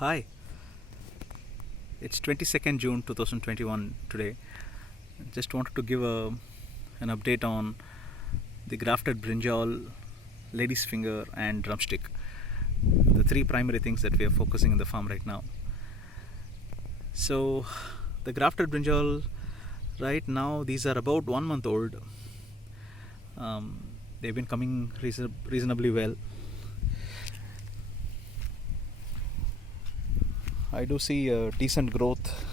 Hi, it's 22nd June 2021 today. Just wanted to give an update on the grafted brinjal, lady's finger, and drumstick. The three primary things that we are focusing in the farm right now. So, the grafted brinjal, right now, these are about 1 month old. They've been coming reasonably well. I do see decent growth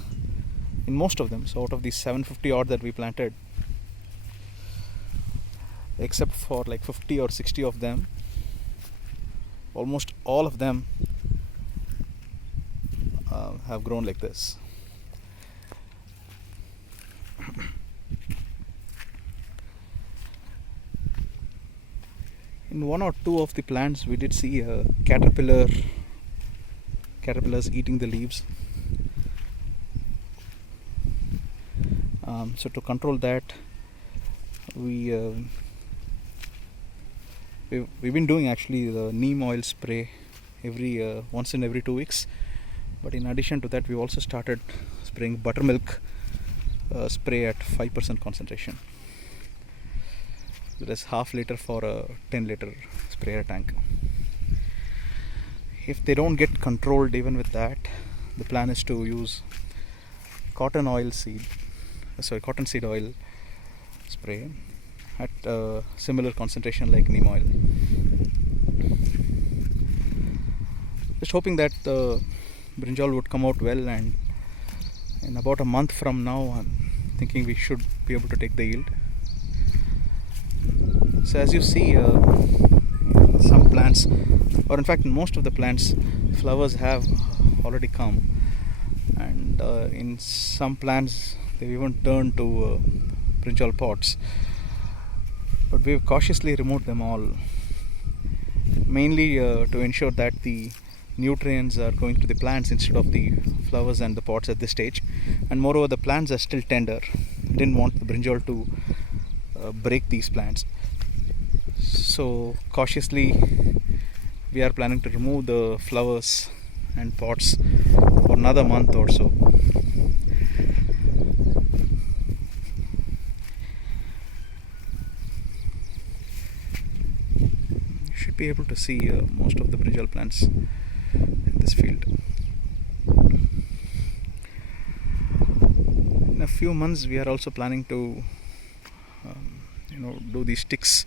in most of them. So out of these 750 odd that we planted, except for like 50 or 60 of them, almost all of them have grown like this. In one or two of the plants we did see caterpillars eating the leaves. So to control that, we've been doing actually the neem oil spray once in every 2 weeks. But in addition to that, we also started spraying buttermilk spray at 5% concentration. That is half liter for a 10-liter sprayer tank. If they don't get controlled even with that, the plan is to use cotton seed oil spray at a similar concentration like neem oil. Just hoping that the brinjal would come out well, and in about a month from now I'm thinking we should be able to take the yield. So as you see, some plants, or in fact most of the plants, flowers have already come, and in some plants they've even turned to brinjal pots, but we've cautiously removed them all, mainly to ensure that the nutrients are going to the plants instead of the flowers and the pots at this stage. And moreover, the plants are still tender. We didn't want the brinjal to break these plants, so cautiously we are planning to remove the flowers and pots for another month or so. You should be able to see most of the brinjal plants in this field. In a few months we are also planning to do these sticks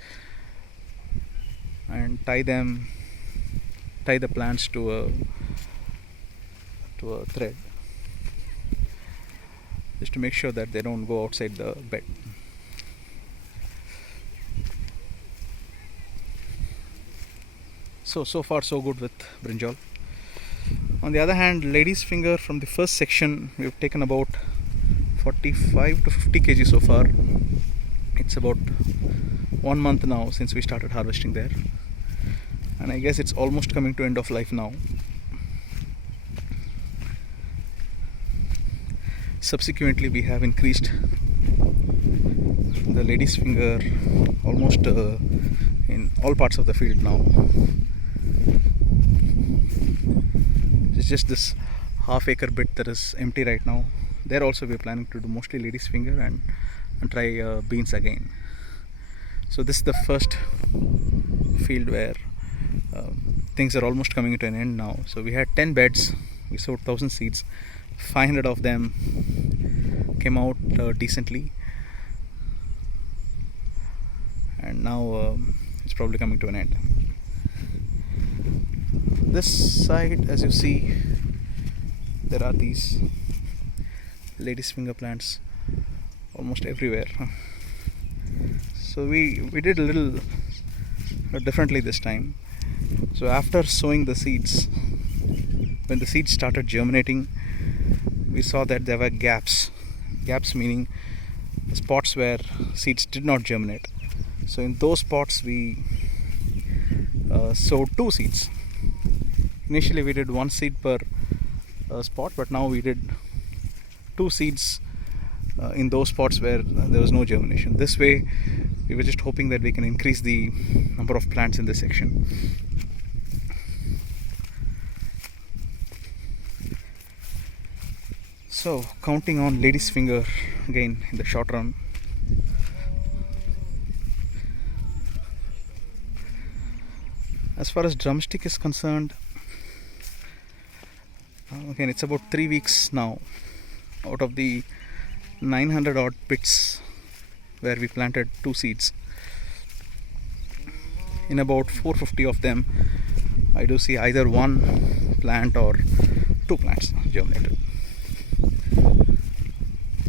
and tie the plants to a thread, just to make sure that they don't go outside the bed. So far so good with brinjal. On the other hand, lady's finger, from the first section we've taken about 45 to 50 kg so far. It's about 1 month now since we started harvesting there, and I guess it's almost coming to end of life now. Subsequently, we have increased the lady's finger almost in all parts of the field now. It's just this half-acre bit that is empty right now. There also we are planning to do mostly lady's finger and try beans again. So this is the first field where things are almost coming to an end now. So we had 10 beds, we sowed 1000 seeds, 500 of them came out decently, and now it's probably coming to an end. This side, as you see, there are these lady's finger plants almost everywhere. So we did a little differently this time. So after sowing the seeds, when the seeds started germinating, we saw that there were gaps meaning spots where seeds did not germinate. So in those spots we sowed 2 seeds. Initially we did 1 seed per spot, but now we did 2 seeds in those spots where there was no germination. This way we were just hoping that we can increase the number of plants in this section. So counting on lady's finger again in the short run. As far as Drumstick is concerned, again it's about 3 weeks now. Out of the 900 odd pits where we planted 2 seeds, in about 450 of them I do see either one plant or 2 plants germinated.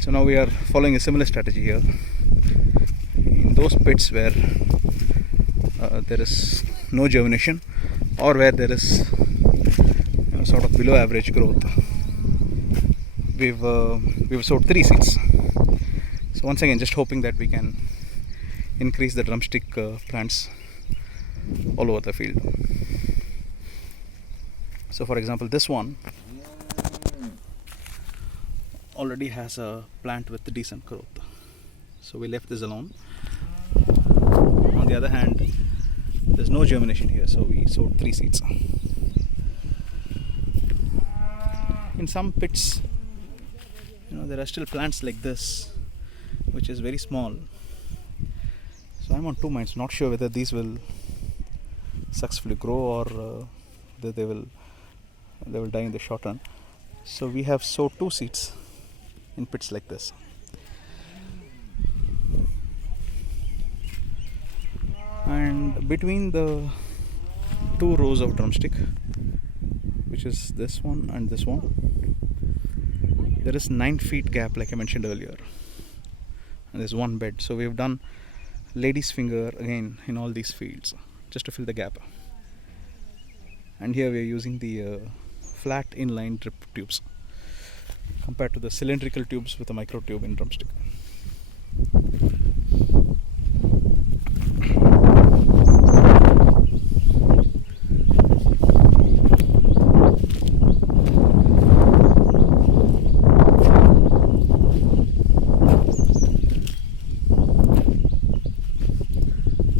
So now we are following a similar strategy here. In those pits where there is no germination, or where there is sort of below average growth, we've sowed 3 seeds. So once again, just hoping that we can increase the drumstick plants all over the field. So for example, this one already has a plant with decent growth, so we left this alone. On the other hand, there's no germination here, so we sowed 3 seeds. In some pits, there are still plants like this, which is very small. So I'm on 2 minds, not sure whether these will successfully grow or that they will die in the short run. So we have sowed 2 seeds in pits like this. And between the 2 rows of drumstick, which is this one and this one, there is 9 feet gap, like I mentioned earlier, and there's 1 bed. So we've done lady's finger again in all these fields just to fill the gap. And here we are using the flat inline drip tubes compared to the cylindrical tubes with a micro tube in drumstick.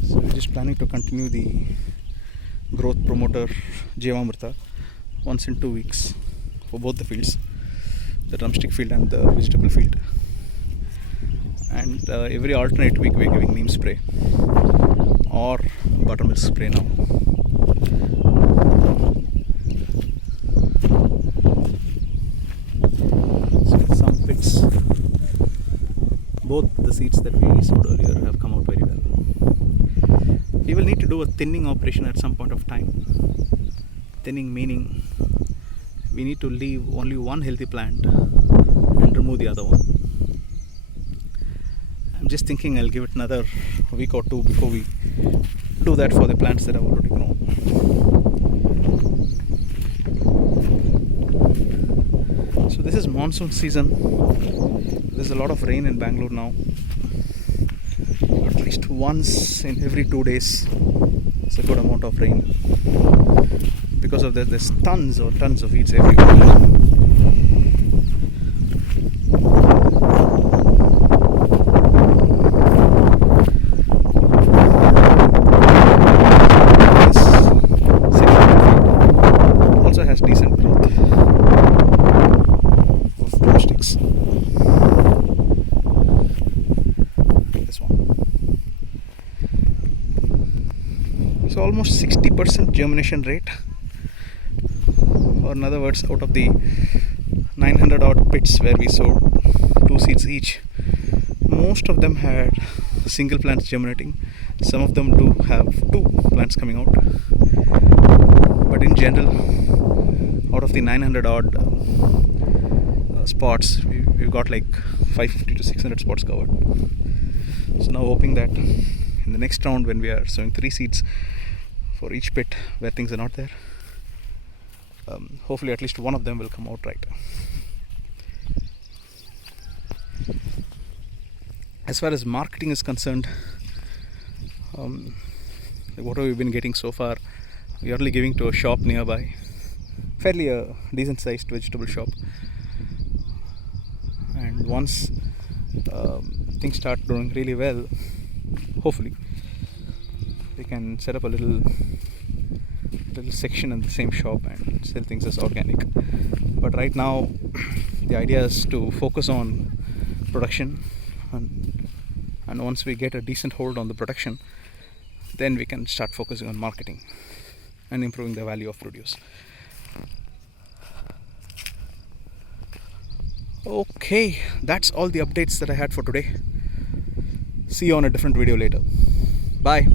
So we're just planning to continue the growth promoter Jivamrita once in 2 weeks for both the fields, the drumstick field and the vegetable field. And every alternate week we are giving neem spray or buttermilk spray now. So in some pits, both the seeds that we sowed earlier have come out very well. We will need to do a thinning operation at some point of time. Thinning meaning we need to leave only one healthy plant and remove the other one. I'm just thinking I'll give it another week or 2 before we do that for the plants that have already grown. So this is monsoon season. There's a lot of rain in Bangalore now. At least once in every 2 days, it's a good amount of rain. Because of that, there's tons of weeds everywhere. Also has decent growth of drumsticks. This one. So almost 60% germination rate. Or in other words, out of the 900 odd pits where we sowed 2 seeds each, most of them had single plants germinating. Some of them do have 2 plants coming out. But in general, out of the 900 odd spots, we've got like 550 to 600 spots covered. So now hoping that in the next round, when we are sowing 3 seeds for each pit where things are not there, hopefully at least one of them will come out right. As far as marketing is concerned, whatever we've been getting so far, we are only giving to a shop nearby, fairly a decent sized vegetable shop. And once things start doing really well, hopefully we can set up a little section in the same shop and sell things as organic. But right now The idea is to focus on production, and once we get a decent hold on the production, then we can start focusing on marketing and improving the value of produce. Okay, that's all the updates that I had for today. See you on a different video later. Bye.